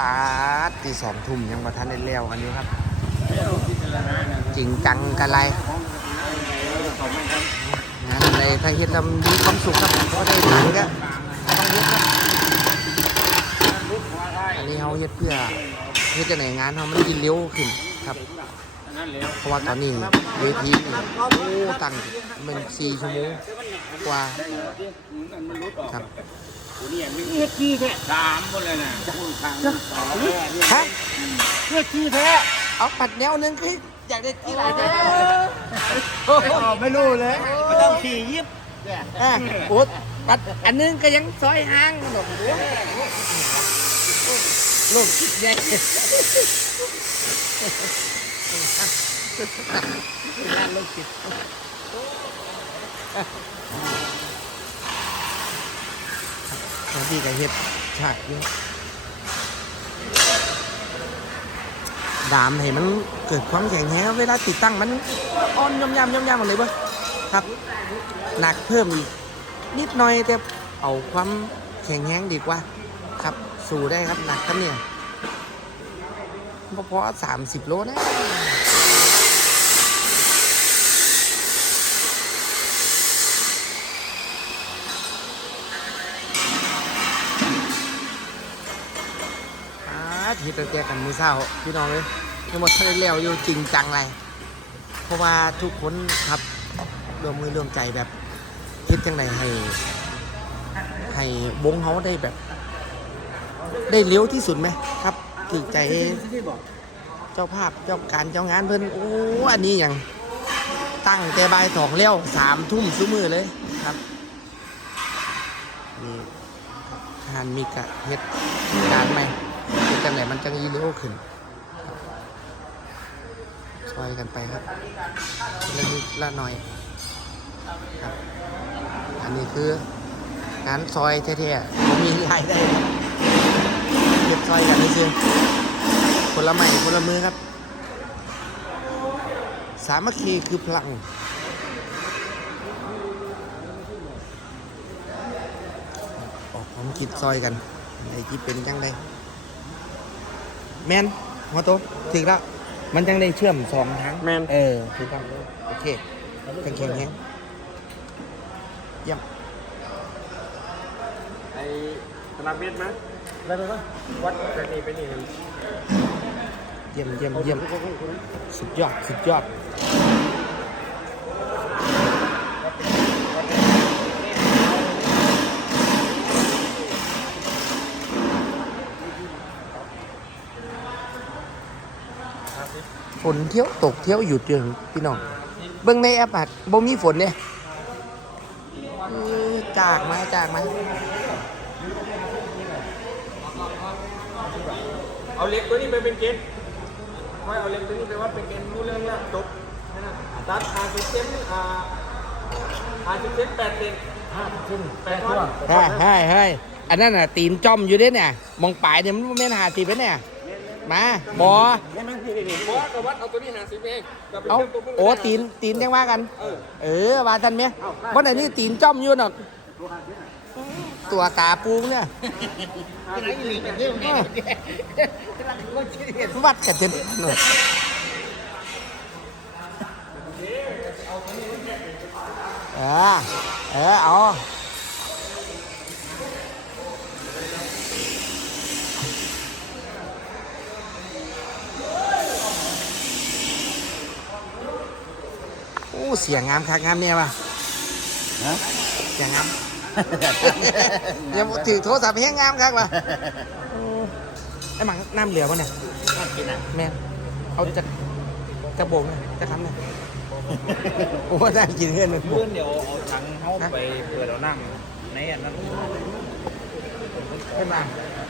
ปาตีสองทุ่มยังมาทันได้เลี้ยวกันอยู่ครับ จริงจังกันไรงานอะไรถ้าเฮ็ดแล้วมีความสุขครับเพราะได้ตังค์ก็ต้องเฮ็ดครับอันนี้เขาเฮ็ดเพื่อเฮ็ดจะไหนงานเขามันกินเร็วขึ้นครับเพราะว่าตอนนี้เวทีโอ้ตั้งเป็นสี่ชั่วโมงกว่าครับ เฮ็ดขี้แท้สามหมดเลยนะฮะเฮ็ดขี้แท้เอาปัดแนวหนึงคืออยากได้กี่หลายได้ไม่รู้เลยไม่ต้องขี่ยิบอะโอ้ปัดอันนึงก็ยังซอยห้างหนกหัวลูกคิดใหญ่งานลูกคิดบางทีก็เฮ็ดฉากอยู่ดามให้มันเกิดความแข็งแรงเวลาติดตั้งมันอ่อนย่อมย่ำย่อมย่ำหมดเลยปะครับ หนักเพิ่มอีก นิดหน่อยแต่เอาความแข็งแรงดีกว่า ครับ สู้ได้ครับหนักครับเนี่ยเพราะสามสิบโลนะ อาทีตะเกียกันมือเศร้าพี่น้องเลยยังหมดทะเลแล้วอยู่จริงจังเลยเพราะว่าทุกคนครับรวมมือรวมใจแบบคิดจังไดให้ ให้วงเขาได้แบบ ได้เลี้ยวที่สุดไหมครับถือใจเจ้าภาพเจ้าการเจ้างานเพิ่นโอ้อันนี้อย่างตั้งแต่บ่ายสองเลี้ยวสามทุ่มซุ้มือเลยครับนี่ทานมีกะเฮ็ดการไหม เฮ็ดจังไหนมันจังยีเลี้ยวขึ้นครับช่วยกันไปครับละนิดละหน่อยครับ อันนี้คืองานซอยแท้ๆผมมีรายได้เลยเก็บซอยกันนี่คือคนละไม้คนละมือครับ สามัคคีคือพลังออกความคิดซอยกันไอ้ที่เป็นจังได แมนหัวโตถึงแล้วมันจังได้เชื่อมสองทางแมนเออถูกต้องโอเคแข็งแข็งแข็งเยี่ยมไอ้ตลับเมตรไหมได้ไหมวัดจากนี้ไปนี่เยี่ยมเยี่ยมเยี่ยม สุดยอด สุดยอด นเที่ยวตกเที่ยวหยุดอยู่พี่น้อง เบิ่งในแอปอะบ่มีฝนเนี่ยเออจากมาจากมาเอาเล็กตัวนี้ไปเป็นเกณฑ์ค่อยเอาเล็กตัวนี้ไปว่าเป็นเกณฑ์รู้เรื่องแล้วจบแค่นั้นตัดอาสิบเซนอ่าอาสิบเซนแปดเซนห้าสิบแปดตัวเฮ้ยเฮ้ยเฮ้ยอันนั้นน่ะตีนจอมอยู่เด้เนี่ยมองปลายเนี่ยมันบ่แม่นหาตีไปเนี่ย มาบอนี่มันนี่นี่วัดกับวัดเอาตัวนี้หาสิบเองเอาโอ้ตีนตีนยังว่ากันเออเออว่าทันไหมวันไหนนี่ตีนจอมอยู่น่ะตัวตาปูงเนี่ยวัดกันเต็มหน่อยเออเออเอา เสียงงามคักงามเนี่ยป่ะเสียงงามยังถือโทรศัพท์ให้งามคักป่ะโอ้ไอ้หมังน้ำเหลือป่ะเนี่ยกินอะแม่งเอาจะจะโบกเนี่ยจะทำเนี่ยโอ้น่ากินเงินมันโบเพื่กอนเดี๋ยวเอาถังเขาไปเปิดเอานั่งในอันนั้นขึ้นมา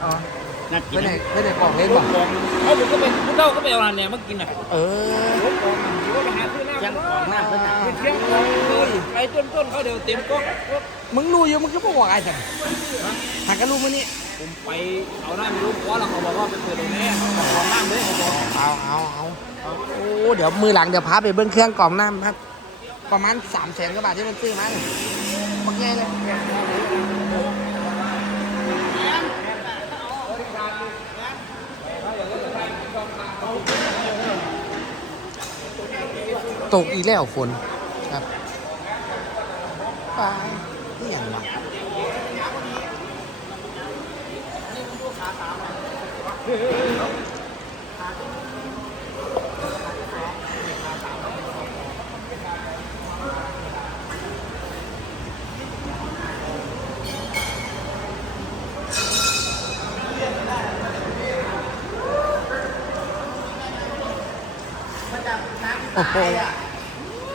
อ๋อน่ากินไม่ได้ไม่ได้กล่องเล่นบอกเอาผมก็เป็นพวกเราก็ไปเอาอันเนี่ยมากินอะเออ ยังของหน้าเพิ่นน่ะเที่ยงของเลยไปต้นต้นเขาเดี๋ยวเต็มก๊อกมึงรู้อยู่มึงก็บอกไอ้สันหากกระรู้มั้ยนี่ผมไปเอาหน้าม่รู้เพราะเราเขาบอกว่าเป็นเปิดตรงนี้เอาของหน้าเลยเขาบอกเอาเอาเอาโอ้เดี๋ยวมือหลังเดี๋ยวพาไปเบิ้งเครื่องกล่องน้ำครับ ประมาณสามแสนกว่าบาทที่มันซื้อมาเนี่ยบักใหญ่เลย ตกอีกแล้วฝนครับปลานี่ยงมาเฮ้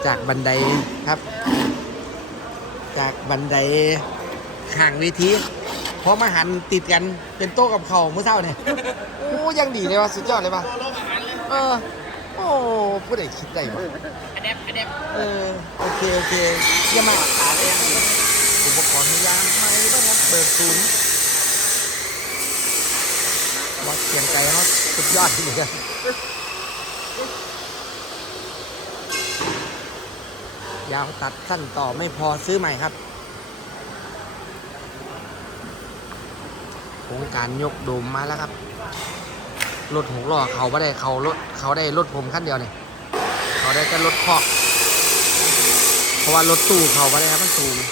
จากบันไดครับ จากบันไดห่างเวทีเพราะมาหันติดกันเป็นโต๊ะกับเขาเมื่อเช้าเนี่ยโอ้ยังดีเลยว่ะสุดยอดเลยว่ะเออโอ้ผู้ใดคิดได้วะอเด็บอันเด็บเออโอเคโอเคเยี่ยมมากขาเลยอุปกรณ์ยางไม่บ้างครับเบิกศูนย์วัดเสียงไก่เขาสุดยอดเลยครับ ยาวตัดสั้นต่อไม่พอซื้อใหม่ครับโครงการยกโดมมาแล้วครับ รถหกล้อเขาไม่ได้เขารถเขาได้รถผมขั้นเดียวเนี่ยเขาได้แค่รถคอก เพราะว่ารถตู้เขาไม่ได้ครับมันสูงมา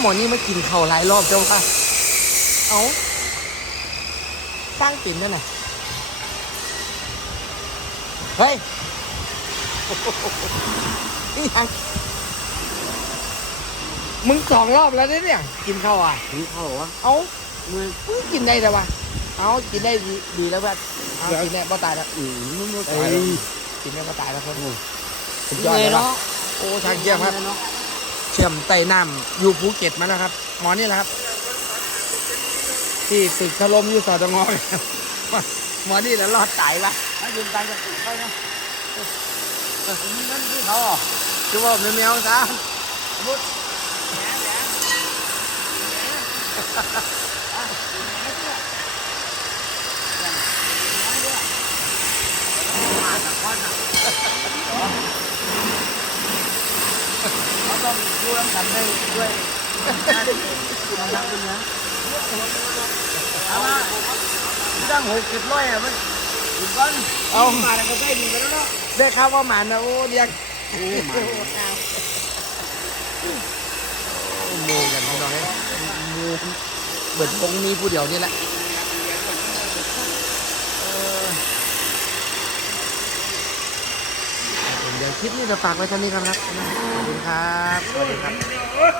หมอนี่มากินเขาวหลายรอบเจ้าป่ะเอาสร้างปิ่นนั่นน่ะเฮ้ยนี่ยังมึงสองรอบแล้วเนี่ย กินข้าวอะถึงเขาวะเอามือมึงกินได้แต่ว่าเอากินได้ดีดีแล้วแบบเอากินได้บ่ตายแล้วอืมมึงไม่เอ้ตายยกินได้บ่ตายแล้วครับสุดยอดเลเลยยเนาะเนาะโอ้ทางเยี่ยมครับ เชื่อมไต่น้ำอยู่ภูเก็ตมาแล้วครับ หมอนี่แหละครับ ที่ตึกถล่มอยู่สอดงอยครับหมอนี่แหละรอดตายปะให้ยืมตังค์จากตึกเขานะมีเงินที่เขาอะคือว่าแมวๆซะเขา ต้องรู้ร่วมกันได้ด้วยความรักเป็นนะเอามาตั้งหกสิบร้อยอะมันถึงก้อนเอามาแล้วก็ได้ดีไปแล้วเนาะได้ข่าวว่าหมานะโอ้เรียกโอ้มาโมกันพี่น้องเอ้ยโมเบิดพงมีผู้เดียวนี่แหละเออเดี๋ยว คลิปนี้จะฝากไว้เท่านี้กันครับขอบคุณครับ สวัสดีครับ